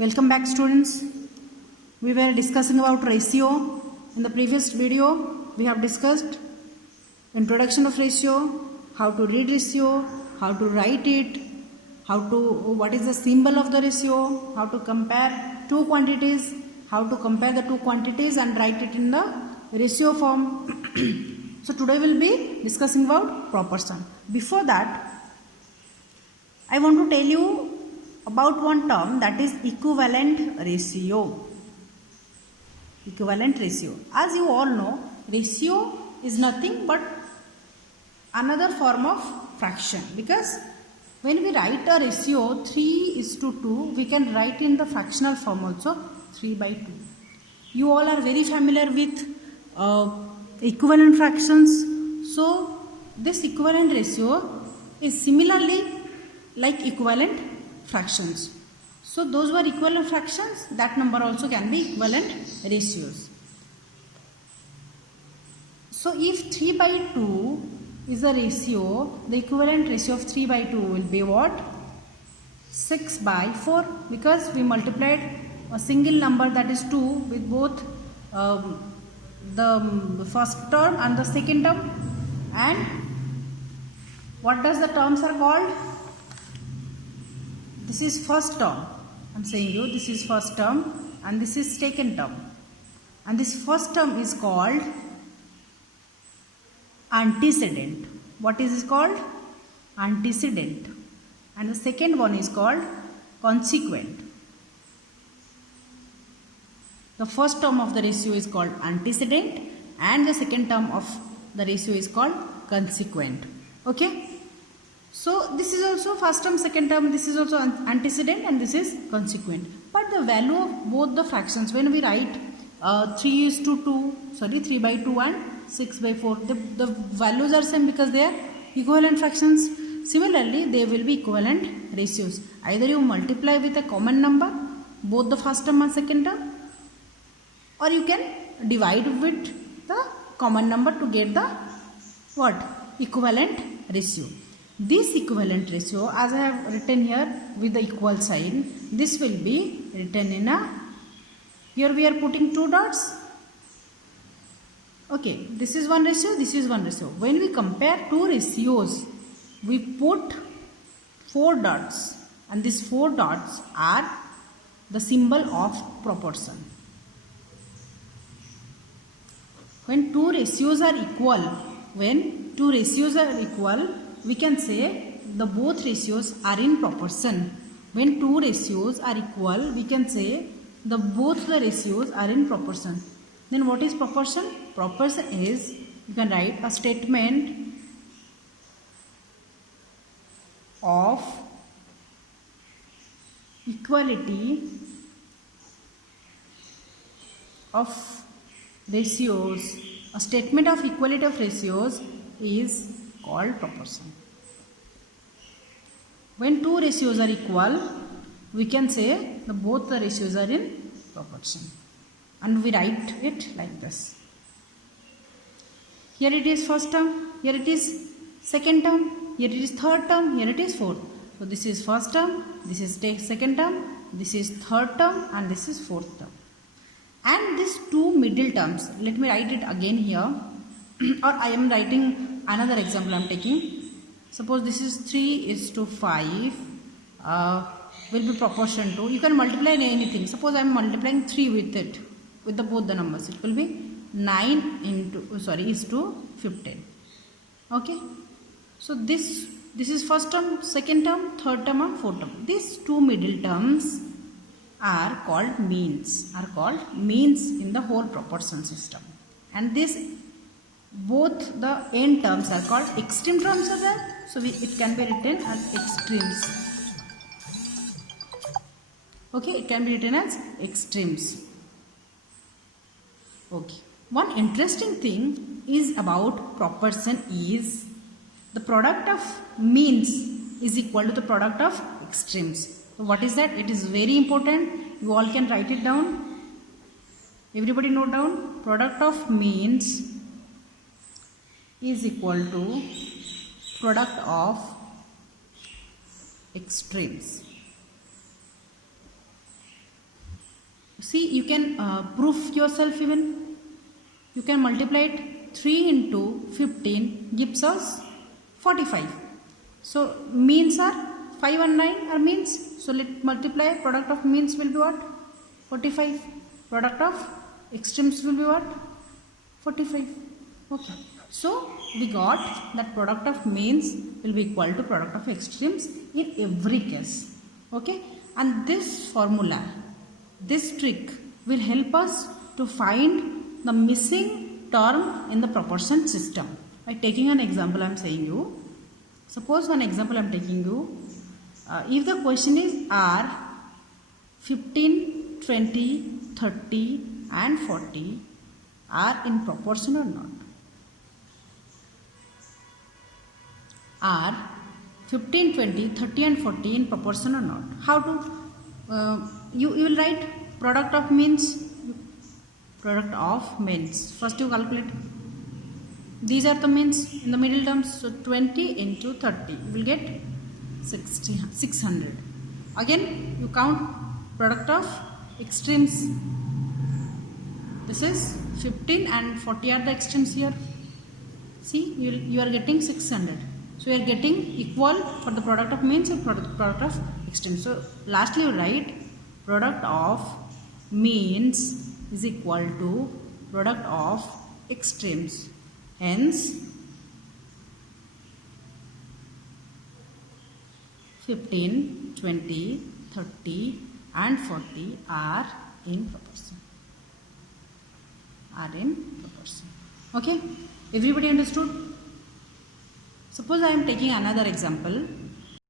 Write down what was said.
Welcome back, students. We were discussing about ratio. In the previous video, we have discussed introduction of ratio, how to read ratio, how to write it, what is the symbol of the ratio, how to compare two quantities, how to compare the two quantities and write it in the ratio form. So today we will be discussing about proportion. Before that, I want to tell you about one term, that is equivalent ratio. Equivalent ratio. As you all know, ratio is nothing but another form of fraction, because when we write a ratio 3:2, we can write in the fractional form also 3/2. You all are very familiar with equivalent fractions. So this equivalent ratio is similarly like equivalent fractions. So those were equivalent fractions, that number also can be equivalent ratios. So if 3/2 is a ratio, the equivalent ratio of 3/2 will be what? 6/4, because we multiplied a single number, that is 2, with both the first term and the second term. And what does the terms are called? This is first term. I am saying you, this is first term and this is second term. And this first term is called antecedent. What is it called? Antecedent. And the second one is called consequent. The first term of the ratio is called antecedent and the second term of the ratio is called consequent. Okay? So this is also first term, second term, this is also antecedent and this is consequent. But the value of both the fractions, when we write 3/2 and 6/4, the values are same because they are equivalent fractions. Similarly, they will be equivalent ratios. Either you multiply with a common number, both the first term and second term, or you can divide with the common number to get the what? Equivalent ratio. This equivalent ratio, as I have written here with the equal sign, this will be written in a, here we are putting two dots. Okay, this is one ratio, this is one ratio. When we compare two ratios, we put four dots, and these four dots are the symbol of proportion. When two ratios are equal, we can say the both ratios are in proportion. When two ratios are equal, we can say both the ratios are in proportion. Then what is proportion? Proportion is, you can write a statement of equality of ratios. A statement of equality of ratios is called proportion. When two ratios are equal, we can say both the ratios are in proportion, and we write it like this. Here it is first term, here it is second term, here it is third term, here it is fourth. So this is first term, this is second term, this is third term, and this is fourth term. And these two middle terms, let me write it again here, or I am writing another example I am taking. Suppose this is 3:5 will be proportion to, you can multiply anything. Suppose I am multiplying 3 with it, with both the numbers, it will be 9:15. Okay, so this is first term, second term, third term and fourth term. These two middle terms are called means, in the whole proportion system. And this, both the end terms are called extreme terms are there, so it can be written as extremes. Okay, it can be written as extremes. Okay, one interesting thing is about proportion is the product of means is equal to the product of extremes. So what is that? It is very important. You all can write it down. Everybody note down. Product of means is equal to product of extremes. See, you can proof yourself even. You can multiply it. 3 into 15 gives us 45. So means are 5 and 9 are means. So let multiply. Product of means will be what? 45. Product of extremes will be what? 45. Okay. So we got that product of means will be equal to product of extremes in every case. Okay. And this formula, this trick will help us to find the missing term in the proportion system. By taking an example, I am saying you. Suppose one example I am taking you. If the question is are 15, 20, 30 and 40 are in proportion or not? Are 15, 20, 30 and 40 in proportion or not? How to? You will write product of means. Product of means. First you calculate. These are the means in the middle terms. So 20 into 30. You will get 600. Again you count product of extremes. This is 15 and 40 are the extremes here. See, you are getting 600. So you are getting equal for the product of means and product of extremes. So lastly you write product of means is equal to product of extremes. Hence 15, 20, 30 and 40 are in proportion. Okay, everybody understood? Suppose I am taking another example.